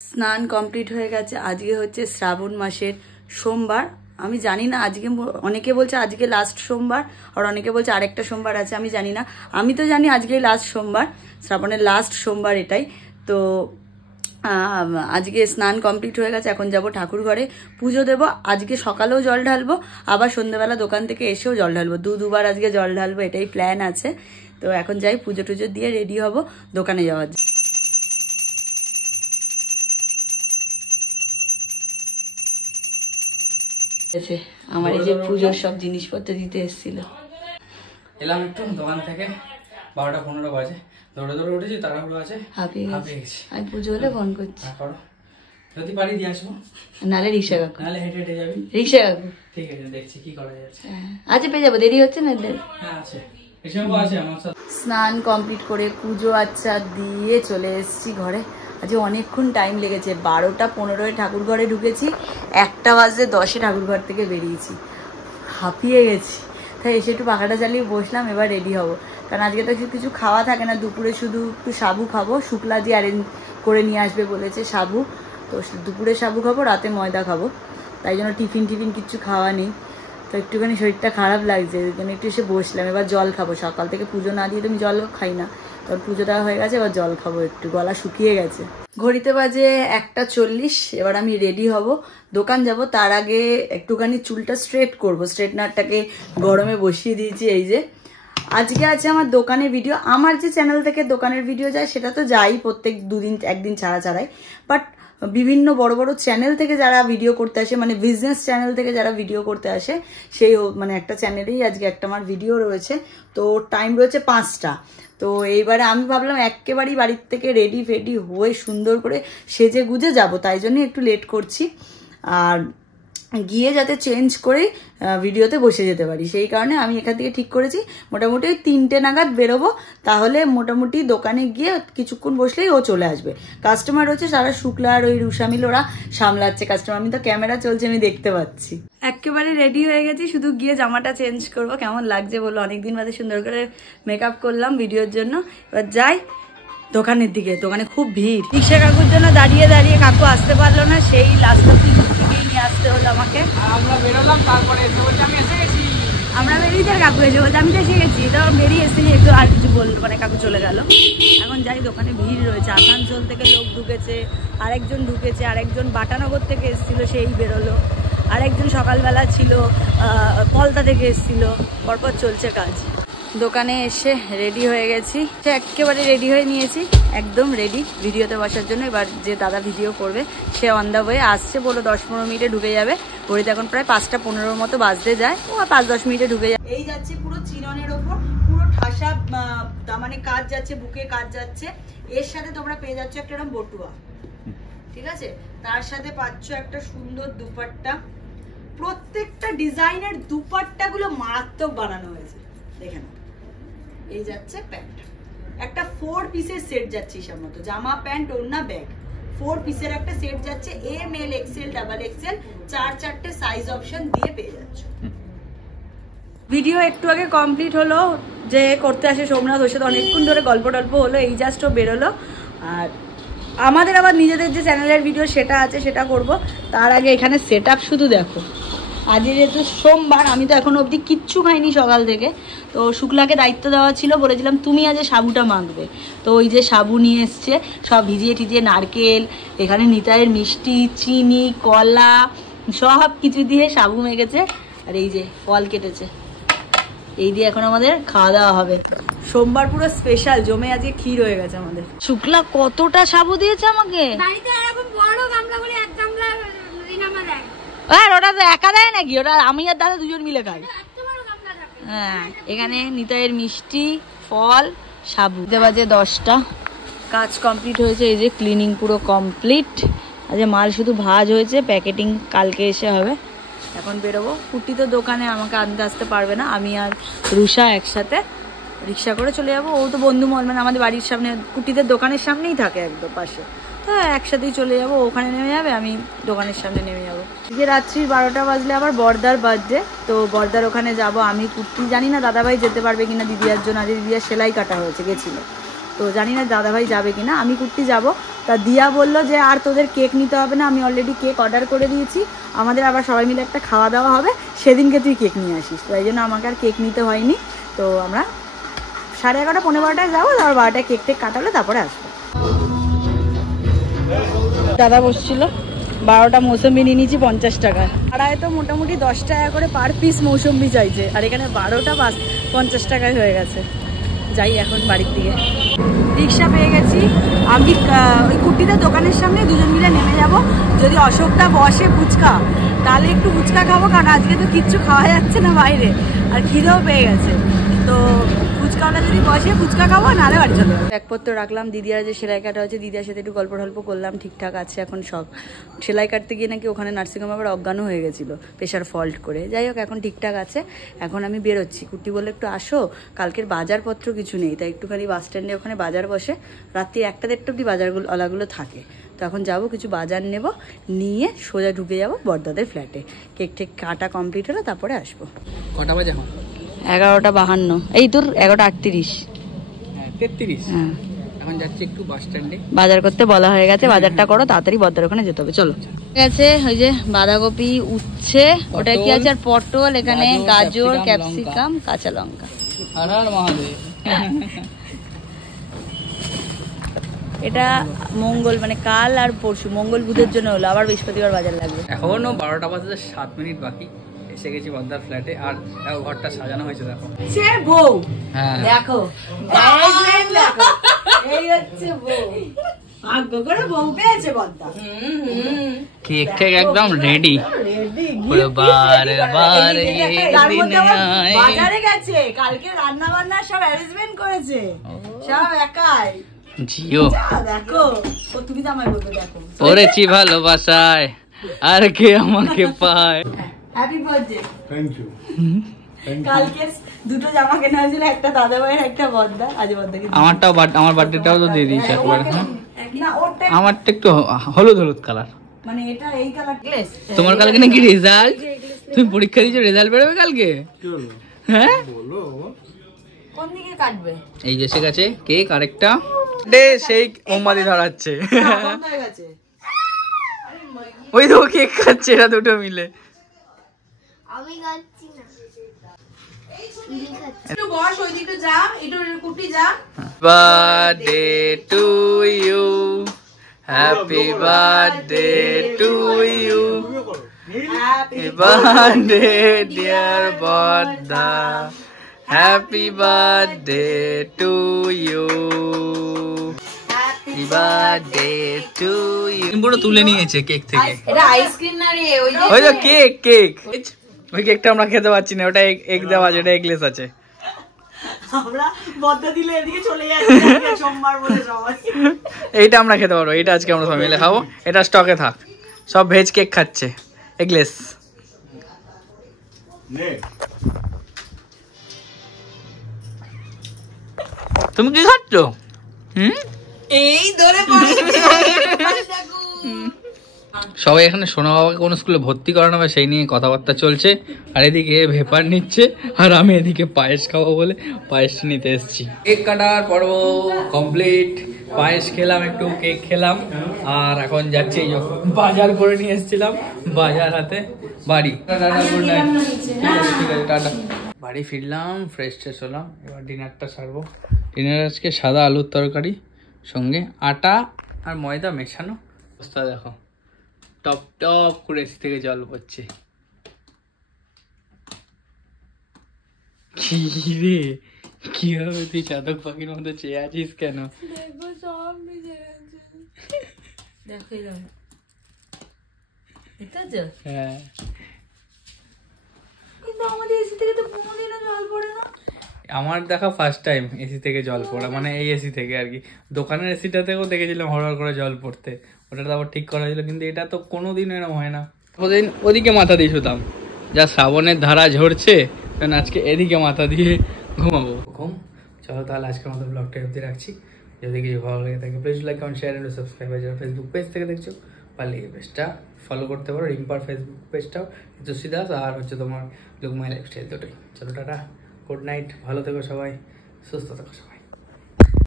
স্নান কমপ্লিট হয়ে গেছে। আজকে হচ্ছে শ্রাবণ মাসের সোমবার। আমি জানি না আজকে, অনেকে বলছে আজকে লাস্ট সোমবার, আর অনেকে বলছে আরেকটা সোমবার আছে, আমি জানি না। আমি তো জানি আজকে লাস্ট সোমবার, শ্রাবণের লাস্ট সোমবার এটাই। তো আজকে স্নান কমপ্লিট হয়ে গেছে, এখন যাব ঠাকুর ঘরে পুজো দেবো। আজকে সকালেও জল ঢালবো, আবার সন্ধ্যাবেলা দোকান থেকে এসেও জল ঢালবো, দুবার আজকে জল ঢালবো, এটাই প্ল্যান আছে। তো এখন যাই, পুজো টুজো দিয়ে রেডি হব দোকানে যাওয়ার। আমার এই যে পুজোর সব জিনিসপত্র দিতে এসেছিল, এলাম একটু দোকান থেকে, 12টা 15 বাজে, দৌড়ে দৌড়ে উঠেছি, তাড়াহুড়ো আছে, হাঁপিয়ে গেছি। আমি পুজো হলে ফোন করছি, যদি পারি দিয়ে আসবো, নালে রিক্সা কাকু, নাহলে হেঁটে হেঁটে যাবি। রিক্সা কাকু ঠিক আছে, দেখছি কি করা যাচ্ছে। আচ্ছা পেয়ে যাবো, দেরি হচ্ছে না? হ্যাঁ আছে, এসবও আছে আমার সাথে। স্নান কমপ্লিট করে পুজো আচ্ছা দিয়ে চলে এসেছি ঘরে। আজ অনেকক্ষণ টাইম লেগেছে, 12টা 15 ঠাকুর ঘরে ঢুকেছি, 1:10 ঠাকুর ঘর থেকে বেরিয়েছি, হাঁপিয়ে গেছি। তাই এসে একটু পাখাটা চালিয়ে বসলাম, এবার রেডি হব। কারণ আজকে তো কিছু খাওয়া থাকে না, দুপুরে শুধু একটু সাবু খাবো, শুক্লা দিয়ে অ্যারেঞ্জ করে নিয়ে আসবে বলেছে সাবু, তো দুপুরে সাবু খাবো, রাতে ময়দা খাবো, তাই জন্য টিফিন কিচ্ছু খাওয়া নেই। তো একটুখানি শরীরটা খারাপ লাগছে, ওখানে একটু এসে বসলাম। এবার জল খাবো, সকাল থেকে পুজো না দিয়ে তো আমি জল খাই না, তখন পুজো দেওয়া হয়ে গেছে, এবার জল খাবো, একটু গলা শুকিয়ে গেছে। ঘড়িতে বাজে 1:40, এবার আমি রেডি হব, দোকান যাব। তার আগে একটুখানি চুলটা স্ট্রেট করব, স্ট্রেটনারটাকে গরমে বসিয়ে দিয়েছি। এই যে আজকে আছে আমার দোকানের ভিডিও। আমার যে চ্যানেল থেকে দোকানের ভিডিও যায় সেটা তো যাই প্রত্যেক একদিন ছাড়াই, বাট বিভিন্ন বড় বড় চ্যানেল থেকে যারা ভিডিও করতে আসে, মানে বিজনেস চ্যানেল থেকে যারা ভিডিও করতে আসে, সেই মানে একটা চ্যানেলেই আজকে একটা আমার ভিডিও রয়েছে। তো টাইম রয়েছে 5টা। তো এইবারে আমি ভাবলাম একেবারেই বাড়ির থেকে রেডি ফেডি হয়ে সুন্দর করে সেজে গুজে যাব, তাই জন্য একটু লেট করছি, আর গিয়ে যাতে চেঞ্জ করে ভিডিওতে বসে যেতে পারি, সেই কারণে আমি এখান থেকে ঠিক করেছি মোটামুটি 3টে নাগাদ বেরোবো। তাহলে মোটামুটি দোকানে গিয়ে কিছুক্ষণ বসলেই ও চলে আসবে। কাস্টমার হচ্ছে সারা শুক্লা আর ওই রুশামিল, ওরা সামলাচ্ছে কাস্টমার। আমি তো ক্যামেরা চলছে, আমি দেখতে পাচ্ছি। একেবারে রেডি হয়ে গেছি, শুধু গিয়ে জামাটা চেঞ্জ করবো। কেমন লাগছে বলো, অনেকদিন বাদে সুন্দর করে মেকআপ করলাম ভিডিওর জন্য। এবার যাই দোকানের দিকে। দোকানে খুব ভিড়, রিক্সা কাকুর জন্য দাঁড়িয়ে কাকু আসতে পারলো না, সেই লাস্ট অব্দি থেকেই নিয়ে আসতে হলো আমাকে। আমরা বেরোলাম, তারপরে এসে বলছে আমি এসে গেছি। আমরা বেরিয়ে যাই, কাকু এসে বলছে আমি তো এসে গেছি। তো বেরিয়ে এসে একটু আর কিছু বললো, মানে কাকু চলে গেল। এখন যাই, দোকানে ভিড় রয়েছে, আসানসোল থেকে লোক ঢুকেছে, আরেকজন ঢুকেছে, আরেকজন বাটানগর থেকে এসেছিল, সেই বেরোলো, আরেকজন সকালবেলা ছিল পলতা থেকে এসেছিল, পরপর চলছে কাজ। দোকানে এসে রেডি হয়ে গেছি, একেবারে রেডি হয়ে নিয়েছি, একদম রেডি ভিডিওতে বসার জন্য। এবার যে দাদা ভিডিও করবে সে অন দ্য ওয়ে আসছে, বলো 10-15 মিনিটে ঢুকে যাবে। ঘড়িতে এখন প্রায় 5টা 15 মতো বাজতে যায়, ও 5-10 মিনিটে ঢুকে যায়। এই যাচ্ছে পুরো চিরনের ওপর, পুরো ঠাসা, মানে কাজ যাচ্ছে, বুকে কাজ যাচ্ছে। এর সাথে তোমরা পেয়ে যাচ্ছ একটা এরকম বটুয়া, ঠিক আছে, তার সাথে পাচ্ছ একটা সুন্দর দুপাট্টা। প্রত্যেকটা ডিজাইনের দুপাট্টাগুলো মারাত্মক বানানো হয়েছে, দেখে নাও। এই যাচ্ছে প্যান্ট, একটা 4 পিসের সেট যাচ্ছে, হিসাব মতো জামা প্যান্ট ওড়না ব্যাগ, 4 পিসের একটা সেট যাচ্ছে। ML XL XXL 4-4টে সাইজ অপশন দিয়ে পেয়ে যাচ্ছে। ভিডিও একটু আগে কমপ্লিট হলো, যে করতে আসে সোমনাথ, ওর সাথে অনেকক্ষণ ধরে গল্প টল্প হলো, এই জাস্ট ও বেরোলো। আর আমাদের আবার নিজেদের যে চ্যানেলের ভিডিও সেটা আছে, সেটা করব। তার আগে এখানে সেট আপ শুধু দেখো। আজ যেহেতু সোমবার, আমি তো এখনো অবধি কিচ্ছু খাইনি সকাল থেকে। তো শুক্লাকে দায়িত্ব দেওয়া ছিল, বলেছিলাম তুমি আজ সাবুটা মাখবে। তো ওই যে সাবু নিয়ে এসছে, সব ভিজিয়ে টিজিয়ে, নারকেল, এখানে নিতাইয়ের মিষ্টি, চিনি, কলা, সব কিছু দিয়ে সাবু মেখেছে। আর এই যে ফল কেটেছে, এই দিয়ে এখন আমাদের খাওয়া দাওয়া হবে। সোমবার পুরো স্পেশাল জমে, আজকে ক্ষীর হয়ে গেছে আমাদের। শুক্লা কতটা সাবু দিয়েছে আমাকে, আর ওটা তো একা দেয় নাকি, ওটা আমি আর দাদা দুজন মিলে খাই। হ্যাঁ, এখানে নিতাইয়ের মিষ্টি, ফল, সাবু। বাজে 10টা, কাজ কমপ্লিট হয়েছে। এই যে ক্লিনিং পুরো কমপ্লিট। আজ মাল শুধু ভাজ হয়েছে, প্যাকেটিং কালকে এসে হবে। এখন বেরোবো। কুটি তো দোকানে আমাকে আনতে আসতে পারবে না, আমি আর রুষা একসাথে রিক্সা করে চলে যাবো। ও তো বন্ধু মহল, মানে আমাদের বাড়ির সামনে, কুটিদের দোকানের সামনেই থাকে একদম পাশে। তো একসাথেই চলে যাবো, ওখানে নেমে যাবে, আমি দোকানের সামনে নেমে যাবো। যে রাত্রি 12টা বাজলে আবার বর্দার বার্থডে, তো বর্দার ওখানে যাব আমি। কুটি জানি না দাদাভাই যেতে পারবে কিনা দিদিয়ার জন্য, আজ দিদিয়ার সেলাই কাটা হয়েছে, গেছিলো, তো জানি না দাদাভাই যাবে কিনা। আমি কুটি যাব, তা দিয়া বললো যে আর তোদের কেক নিতে হবে না, আমি অলরেডি কেক অর্ডার করে দিয়েছি, আমাদের আবার সবাই মিলে একটা খাওয়া দাওয়া হবে, সেদিনকে তুই কেক নিয়ে আসিস। তাই জন্য আমাকে আর কেক নিতে হয়নি। তো আমরা 11:30 পৌনে 12টায় যাবো, তারপর 12টায় কেক টেক কাটালে তারপরে আসবো। দাদা বসছিল, 12টা মৌসম্বি নিয়ে নিয়েছি 50 টাকায়। আড়াই তো মোটামুটি 10 টাকা করে পার পিস মৌসম্বি চাইছে, আর এখানে 12টা 50 টাকায় হয়ে গেছে। যাই এখন বাড়ির দিকে। রিক্সা পেয়ে গেছি, আমি ওই কুটিতে দোকানের সামনে দুজন মিলে নেমে যাব। যদি অশোকটা বসে ফুচকা, তাহলে একটু ফুচকা খাবো, কারণ আজকে তো কিচ্ছু খাওয়া যাচ্ছে না বাইরে, আর খিদেও পেয়ে গেছে। তো ফুচকাটা যদি বসে ফুচকা খাবো, নাহলে বাড়ি চলে যাবো। ব্যাগপত্র রাখলাম, দিদিরা যে সেলাই কাটা হচ্ছে, দিদির সাথে একটু গল্প টল্প করলাম, ঠিকঠাক আছে এখন সব। সেলাই কাটতে গিয়ে নাকি ওখানে নার্সিংহোমে আবার অজ্ঞানও হয়ে গেছিলো প্রেশার ফল্ট করে। যাই হোক এখন ঠিকঠাক আছে। এখন আমি বেরোচ্ছি, কুটি বলে একটু আসো, কালকের বাজারপত্র কিছু নেই, তাই একটুখানি বাস স্ট্যান্ডে ওখানে বাজার বসে, রাত্রি 1টা-1:30 অব্দি বাজারগুলো থাকে। তো এখন যাবো, কিছু বাজার নেব, নিয়ে সোজা ঢুকে যাবো বড়দাদের ফ্ল্যাটে। কেক টেক কাটা কমপ্লিট হলে তারপরে আসবো। কটা বাজে এখন? 11:52। এই তোর 11:38। হ্যাঁ 33। হ্যাঁ এখন যাচ্ছি একটু বাস স্ট্যান্ডে, বাজার করতে বলা হয়ে গেছে, বাজারটা করো তাড়াতাড়ি, বড়দার ওখানে যেতে হবে। চলো। ঠিক আছে, ওই যে বাঁধাকপি উচ্ছে, ওটা কি আছে, আর পটল, এখানে গাজর, ক্যাপসিকাম, কাঁচা লঙ্কা। হর হর মহাদেব। এটা মঙ্গল, মানে কাল আর পরশু, মঙ্গল বুধের জন্য হলো, আবার বৃহস্পতিবার বাজার লাগবে। এখনো 12টা বাজতে 7 মিনিট বাকি। এসে গেছি বদ্দার ফ্ল্যাটে, আর দেখো ঘরটা সাজানো হয়েছে, দেখো সে বউ। হ্যাঁ দেখো এই হচ্ছে বউ, ভাগ্য করে বউ পেয়েছে বদ্দা। কেক টেক একদম রেডি। বারে বারে বাজারে গেছে, কালকে রান্না বান্না সব অ্যারেঞ্জমেন্ট করেছে, সব একাই। জিও দেখো, ও তুমি তো আমায় বলবে, দেখো পড়েছি ভালোবাসায়, আর কে আমাকে পায়। Happy birthday. Thank you. কালকে দুটো জামা কেনা হয়েছিল, একটা দাদা ভাইয়ের, একটা বদ্দা। আজ বদ্দাকে আমারটাও, আমার বার্থডেটাও তো দিয়ে দিয়েছে একবার। না ওরটা আমারটা একটু হলুদ হলুদ কালার, মানে এটা এই কালার গ্লেস। তোমার কালকে নাকি রেজাল্ট? তুমি পরীক্ষা দিয়েছো, রেজাল্ট বেরোবে কালকে? হ্যাঁ বলো কোন দিকে কাটবে? এই যে এসে গেছে কেক, আরেকটা ডে সেই মোমবাতি ধরাচ্ছে। বন্ধ হয়ে গেছে। ওই তো কেক খাচ্ছে এরা দুটো মিলে। আমি খাচ্ছি না, একটু বস, ওই দিকে যা, একটু কুটি যা। Birthday to you, happy birthday to you, happy birthday dear বদ্দা, happy birthday to you, happy birthday to you. পুরো তুলে নিয়েছে কেক থেকে। এটা আইসক্রিম না রে, ওই যে ওই তো কেক, কেক ওই কেকটা আমরা খেতে পাচ্ছি না, ওটা এগ দেওয়া আছে, এটা এগলেস আছে। আমরা বদ্দা দিলে এদিকে চলে যাচ্ছে সোমবার বলে সবাই। এইটা আমরা খেতে পারবো, এটা আজকে আমরা সবাই মিলে খাবো, এটা স্টকে থাক। সব ভেজ কেক খাচ্ছে, এগলেস। তুমি কি খাচ্ছ? এই ধরে সবাই এখানে সোনা বাবাকে কোন স্কুলে ভর্তি করানো হবে সেই নিয়ে কথাবার্তা চলছে, আর এদিকে ভেপার নিচ্ছে, আর আমি এদিকে পায়েস খাবো বলে পায়েস নিতে এসেছি। কেক কাটার পর্ব কমপ্লিট, পায়েস খেলাম, একটু কেক খেলাম, আর এখন যাচ্ছি বাজার করে নিয়ে এসেছিলাম, বাজার হাতে বাড়ি। গুড নাইট, ঠিক আছে, টাটা। বাড়ি ফিরলাম, ফ্রেশ ট্রেশ হলাম, এবার ডিনারটা সারবো। ডিনার আজকে সাদা আলুর তরকারি, সঙ্গে আটা আর ময়দা মেশানো। অবস্থা দেখো, টপ টপ করে এসি থেকে জল পড়ছে। কি রে, কি হবে? তুই চাতক পাখির মতো চেয়ে আছিস কেন? হ্যাঁ, আমার দেখা ফার্স্ট টাইম এসি থেকে জল পড়া, মানে এই এসি থেকে আর কি। দোকানের এসিটাতেও দেখেছিলাম হরহর করে জল পড়তে, ওটা তো আবার ঠিক করা ছিল, কিন্তু এটা তো কোনোদিন এরকম হয় না। ওদিন ওদিকে মাথা দিয়ে শুতাম, যা শ্রাবণের ধারা ঝরছে, কারণ আজকে এদিকে মাথা দিয়ে ঘুমাবো। ঘুম। চলো তাহলে আজকের মতো ব্লগটা অবধি রাখছি। যদি কিছু ভালো লাগে থাকে please like, comment, share and subscribe. যারা ফেসবুক পেজ থেকে দেখছো পারলে এই পেজটা ফলো করতে পারো, রিম্পার ফেসবুক পেজটাও, ঋতুশ্রী দাস, আর হচ্ছে তোমার লুক মাই লাইফস্টাইল, দুটোই। চলো টাটা, গুড নাইট, ভালো থেকো সবাই, সুস্থ থেকো সবাই।